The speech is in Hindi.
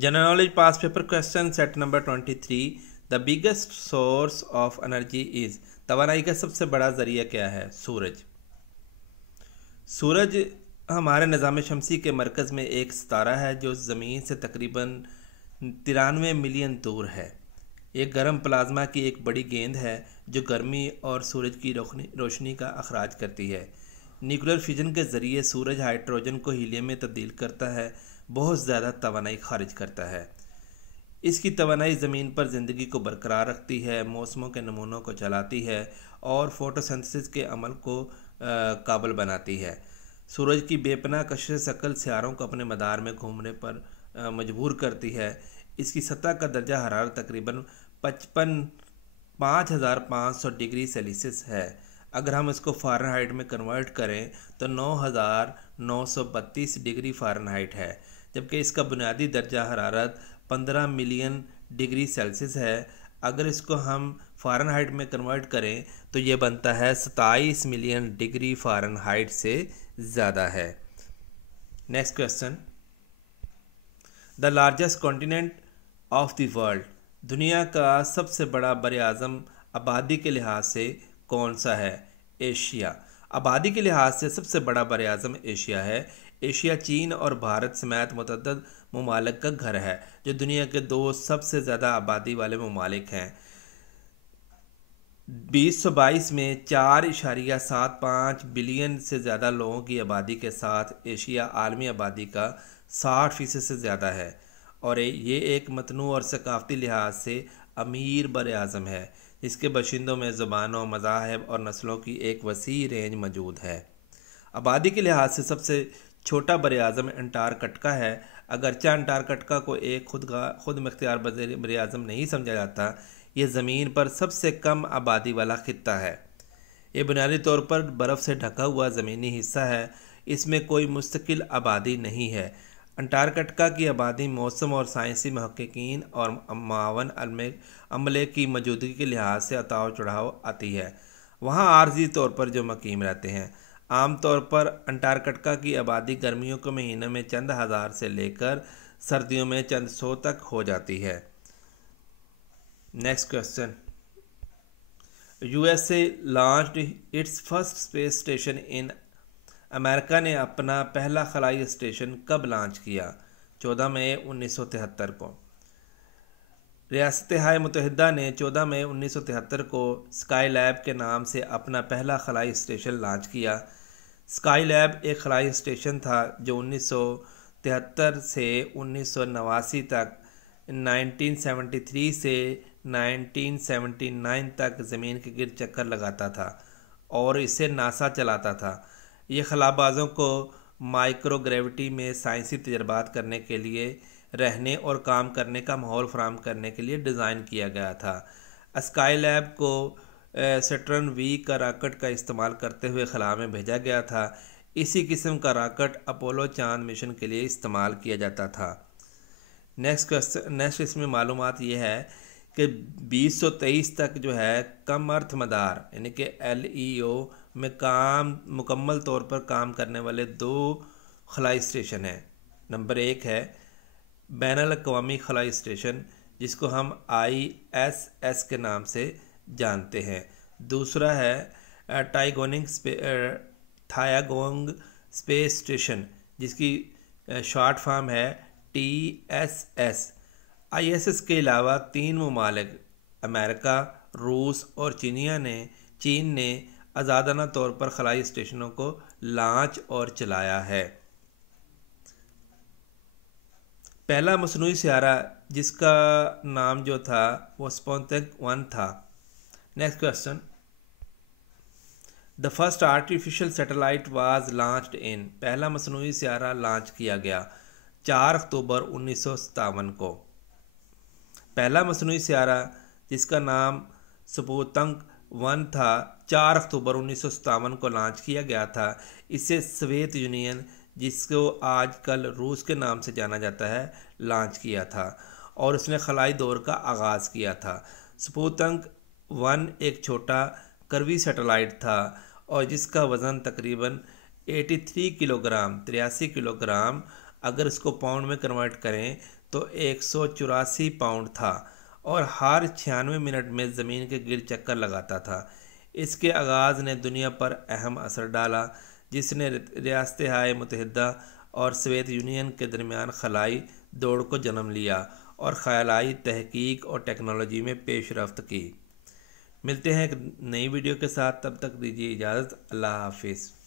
General knowledge pass paper question set number 23। The biggest source of energy is, तवानाई का सबसे बड़ा ज़रिया क्या है? सूरज। सूरज हमारे निज़ाम शमसी के मरकज़ में एक सितारा है जो ज़मीन से तकरीबन 93 मिलियन दूर है। एक गर्म प्लाज्मा की एक बड़ी गेंद है जो गर्मी और सूरज की रोशनी का अखराज करती है। न्यूक्लियर फिजन के ज़रिए सूरज हाइड्रोजन को हीलियम में तब्दील करता है, बहुत ज़्यादा तवानाई खारिज करता है। इसकी तवानाई ज़मीन पर ज़िंदगी को बरकरार रखती है, मौसमों के नमूनों को चलाती है और फोटोसिंथेसिस के अमल को काबिल बनाती है। सूरज की बेपनाह कशिश शकल सियारों को अपने मदार में घूमने पर मजबूर करती है। इसकी सतह का दर्जा हरारत तकरीबन 5,500 डिग्री सेल्सियस है। अगर हम इसको फ़ारेनहाइट में कन्वर्ट करें तो 9,932 डिग्री फ़ारेनहाइट है, जबकि इसका बुनियादी दर्जा हरारत 15 मिलियन डिग्री सेल्सियस है। अगर इसको हम फ़ारेनहाइट में कन्वर्ट करें तो ये बनता है 27 मिलियन डिग्री फ़ारेनहाइट से ज़्यादा है। Next question, the largest continent of the world, दुनिया का सबसे बड़ा बरआज़म आबादी के लिहाज से कौन सा है? एशिया। आबादी के लिहाज से सबसे बड़ा बरआज़म एशिया है। एशिया चीन और भारत समेत मुतअद्दिद ममालिक का घर है, जो दुनिया के दो सबसे ज़्यादा आबादी वाले ममालिक हैं। 2022 में 4.75 बिलियन से ज़्यादा लोगों की आबादी के साथ एशिया आलमी आबादी का 60% से ज़्यादा है और ये एक मतनू और सकाफ़ती लिहाज से अमीर बरआज़म है, जिसके बाशिंदों में ज़ुबानों, मज़ाहिब और नस्लों की एक वसी रेंज मौजूद है। आबादी के लिहाज से सबसे छोटा बरआज़म अंटार्कटिका है। अगरचे अंटार्कटिका को एक खुद मुख्तियार बरआज़म नहीं समझा जाता, यह ज़मीन पर सबसे कम आबादी वाला खित्ता है। ये बुनियादी तौर पर बर्फ़ से ढका हुआ ज़मीनी हिस्सा है। इसमें कोई मुस्तकिल आबादी नहीं है। अंटार्कटिका की आबादी मौसम और साइंसी महक़क़ीन और मावन अमले की मौजूदगी के लिहाज से उतार चढ़ाव आती है। वहाँ आर्जी तौर पर जो मुकीम रहते हैं। आमतौर पर अंटार्कटिका की आबादी गर्मियों के महीनों में चंद हज़ार से लेकर सर्दियों में चंद सौ तक हो जाती है। Next question, USA launched it's first space station in, America ने अपना पहला खलाई स्टेशन कब लॉन्च किया? 14 मई 1973 को। रियासत-ए मुत्तहिदा ने 14 मई 1973 को स्काई लैब के नाम से अपना पहला खलाई स्टेशन लॉन्च किया। स्काई लैब एक खलाई स्टेशन था जो 1973 से 1989 तक 1973 से 1979 तक ज़मीन के गिर्द चक्कर लगाता था और इसे नासा चलाता था। ये खलाबाजों को माइक्रोग्रेविटी में साइंसी तजर्बात करने के लिए, रहने और काम करने का माहौल फराहम करने के लिए डिज़ाइन किया गया था। स्काई लैब को सैटर्न वी का रॉकेट का इस्तेमाल करते हुए खला में भेजा गया था। इसी किस्म का रॉकेट अपोलो चांद मिशन के लिए इस्तेमाल किया जाता था। नेक्स्ट इसमें मालूमात ये है कि 2023 तक जो है कम अर्थ मदार यानी कि LEO में मुकम्मल तौर पर काम करने वाले 2 खलाई स्टेशन हैं। नंबर 1 है बैनुल अक़वामी खलाई स्टेशन, जिसको हम ISS के नाम से जानते हैं। दूसरा है थायागोंग स्पेस स्टेशन, जिसकी शॉर्ट फॉर्म है TSS। ISS के अलावा 3 ममालिक अमेरिका, रूस और चीन ने आज़ादाना तौर पर खलाई स्टेशनों को लॉन्च और चलाया है। पहला मसनूई सियारा जिसका नाम जो था वो स्पुतनिक 1 था। Next question, the first artificial satellite was launched in, पहला मसनूई सियारा लॉन्च किया गया 4 अक्टूबर 1957 को। पहला मसनूई सियारा जिसका नाम स्पुतनिक 1 था 4 अक्टूबर 1957 को लॉन्च किया गया था। इसे सोवियत यूनियन, जिसको आजकल रूस के नाम से जाना जाता है, लॉन्च किया था और उसने खलाई दौर का आगाज़ किया था। स्पुतनिक 1 एक छोटा करवी सैटेलाइट था और जिसका वज़न तकरीबन 83 किलोग्राम अगर इसको पाउंड में कन्वर्ट करें तो 184 पाउंड था और हर 96 मिनट में ज़मीन के गिर चक्कर लगाता था। इसके आगाज़ ने दुनिया पर अहम असर डाला, जिसने रियासत-ए मुत्तहिदा और सोवियत यूनियन के दरमियान खलाई दौड़ को जन्म लिया और ख़यालाई तहकीक और टेक्नोलॉजी में पेशरफ्त की। मिलते हैं एक नई वीडियो के साथ, तब तक दीजिए इजाज़त। अल्लाह हाफिज़।